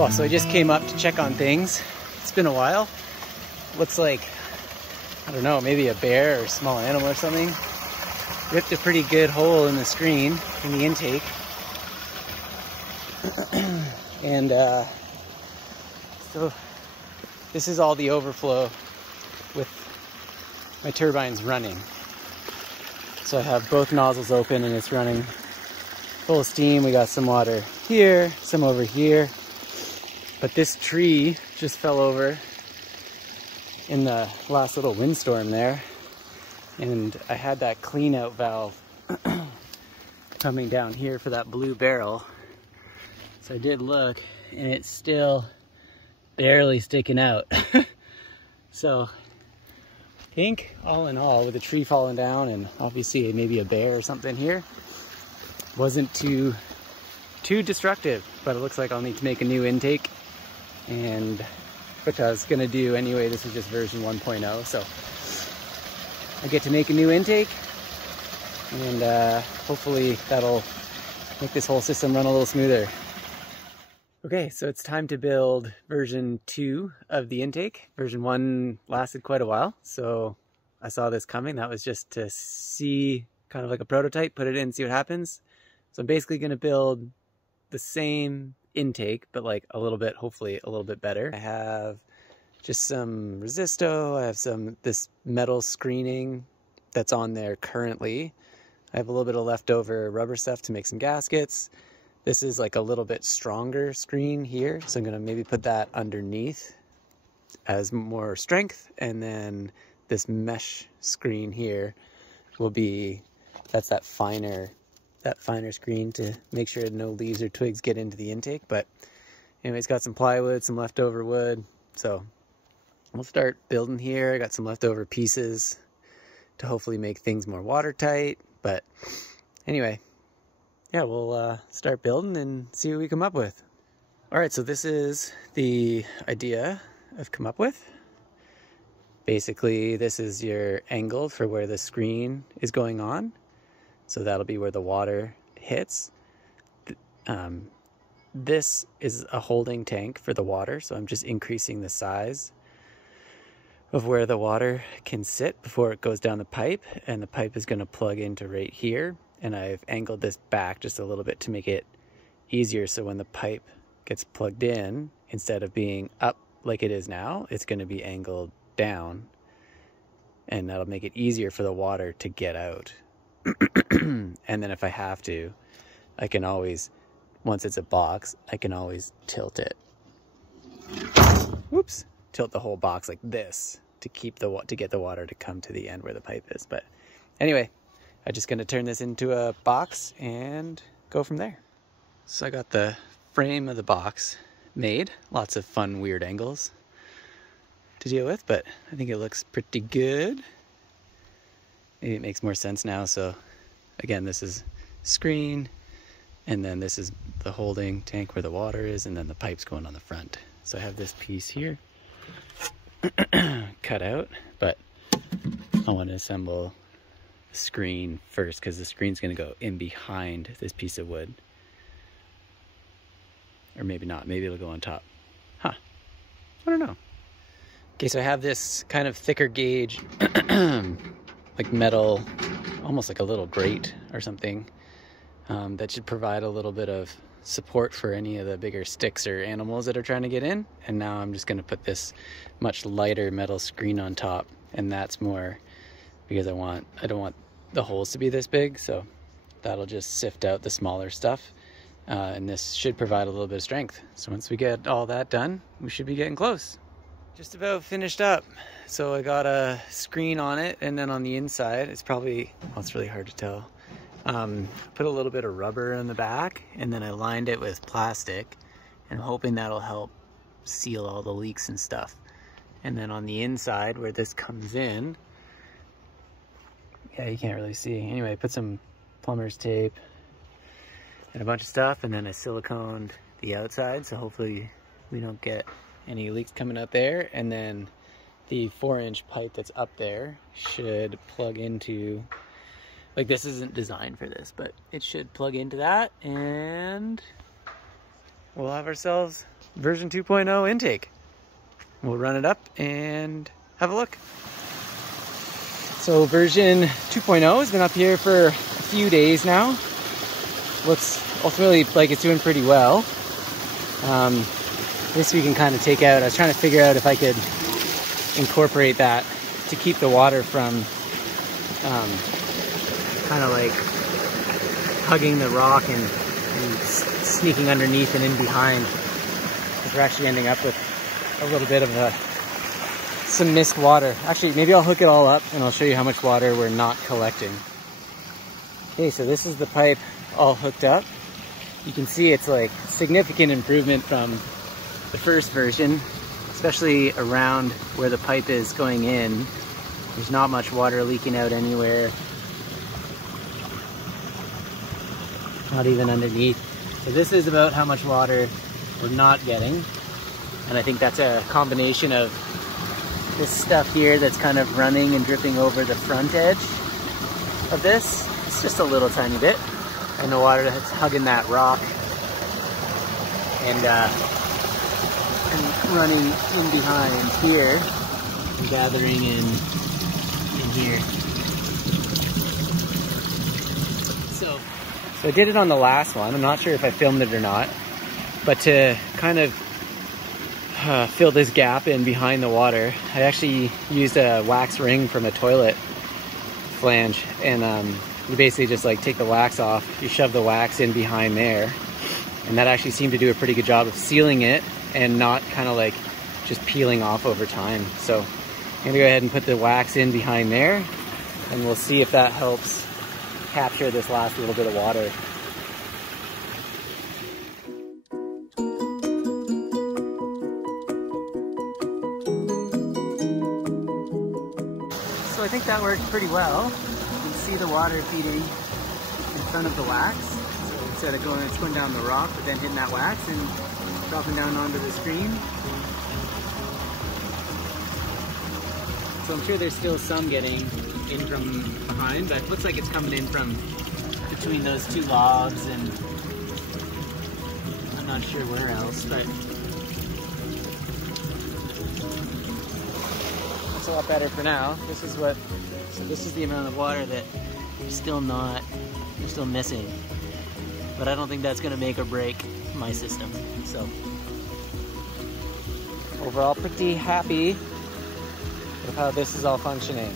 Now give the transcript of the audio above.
Cool, so I just came up to check on things. It's been a while. Looks like, I don't know, maybe a bear or a small animal or something. Ripped a pretty good hole in the screen, in the intake. And so this is all the overflow with my turbines running. So I have both nozzles open and it's running full steam. We got some water here, some over here. But this tree just fell over in the last little windstorm there. And I had that clean out valve coming down here for that blue barrel. So I did look and it's still barely sticking out. So I think all in all, with the tree falling down and obviously maybe a bear or something here, wasn't too destructive, but it looks like I'll need to make a new intake, and which I was gonna do anyway. This is just version 1.0, so I get to make a new intake, and hopefully that'll make this whole system run a little smoother. Okay, so it's time to build version 2 of the intake. Version 1 lasted quite a while, so I saw this coming. That was just to see, kind of like a prototype, put it in, see what happens. So I'm basically gonna build the same intake, but like a little bit, hopefully a little bit better. I have just some resisto, I have this metal screening that's on there currently. I have a little bit of leftover rubber stuff to make some gaskets. This is like a little bit stronger screen here, so I'm gonna maybe put that underneath as more strength, and then this mesh screen here will be, that's that finer screen to make sure no leaves or twigs get into the intake. But anyways, got some plywood, some leftover wood, so we'll start building here. I got some leftover pieces to hopefully make things more watertight, but anyway, yeah, we'll start building and see what we come up with. All right, so this is the idea I've come up with. Basically, this is your angle for where the screen is going on. So that'll be where the water hits. This is a holding tank for the water, so I'm just increasing the size of where the water can sit before it goes down the pipe, and the pipe is gonna plug into right here. And I've angled this back just a little bit to make it easier, so when the pipe gets plugged in, instead of being up like it is now, it's going to be angled down, and that'll make it easier for the water to get out. And then if I have to, I can always, once it's a box, I can always tilt it. Whoops! Tilt the whole box like this to get the water to come to the end where the pipe is. But anyway, I'm just gonna turn this into a box and go from there. So I got the frame of the box made. Lots of fun, weird angles to deal with, but I think it looks pretty good. Maybe it makes more sense now. So again, this is screen, and then this is the holding tank where the water is, and then the pipe's going on the front. So I have this piece here cut out, but I want to assemble screen first, because the screen's going to go in behind this piece of wood, or maybe not, maybe it'll go on top. I don't know. Okay, so I have this kind of thicker gauge like metal, almost like a little grate or something, that should provide a little bit of support for any of the bigger sticks or animals that are trying to get in. And now I'm just going to put this much lighter metal screen on top, and that's more because I don't want the holes to be this big, so that'll just sift out the smaller stuff, and this should provide a little bit of strength. So once we get all that done, we should be getting close. Just about finished up. So I got a screen on it, and then on the inside, it's probably, well, it's really hard to tell. Put a little bit of rubber in the back, and then I lined it with plastic, and I'm hoping that'll help seal all the leaks and stuff. And then on the inside where this comes in, yeah, you can't really see. Anyway, I put some plumber's tape and a bunch of stuff, and then I siliconed the outside, so hopefully we don't get any leaks coming out there. And then the 4-inch pipe that's up there should plug into, like, this isn't designed for this, but it should plug into that, and we'll have ourselves version 2.0 intake. We'll run it up and have a look. So version 2.0 has been up here for a few days now. Looks ultimately like it's doing pretty well. This we can kind of take out. I was trying to figure out if I could incorporate that to keep the water from kind of like hugging the rock and sneaking underneath and in behind. Because we're actually ending up with a little bit of some missed water. Actually, maybe I'll hook it all up and I'll show you how much water we're not collecting. Okay, so this is the pipe all hooked up. You can see it's like significant improvement from the first version, especially around where the pipe is going in. There's not much water leaking out anywhere. Not even underneath. So this is about how much water we're not getting. And I think that's a combination of this stuff here that's kind of running and dripping over the front edge of this. It's just a little tiny bit. And the water that's hugging that rock and running in behind here and gathering in here. So I did it on the last one. I'm not sure if I filmed it or not, but to kind of fill this gap in behind the water, I actually used a wax ring from a toilet flange, and you basically just like take the wax off, you shove the wax in behind there, and that actually seemed to do a pretty good job of sealing it and not kind of like just peeling off over time. So I'm gonna go ahead and put the wax in behind there, and we'll see if that helps capture this last little bit of water. So I think that worked pretty well. You can see the water feeding in front of the wax. So instead of going, it's going down the rock, but then hitting that wax and dropping down onto the screen. So I'm sure there's still some getting in from behind, but it looks like it's coming in from between those two logs, and I'm not sure where else, but that's a lot better for now. This is the amount of water that you're still missing. But I don't think that's gonna make or break my system. So overall pretty happy with how this is all functioning.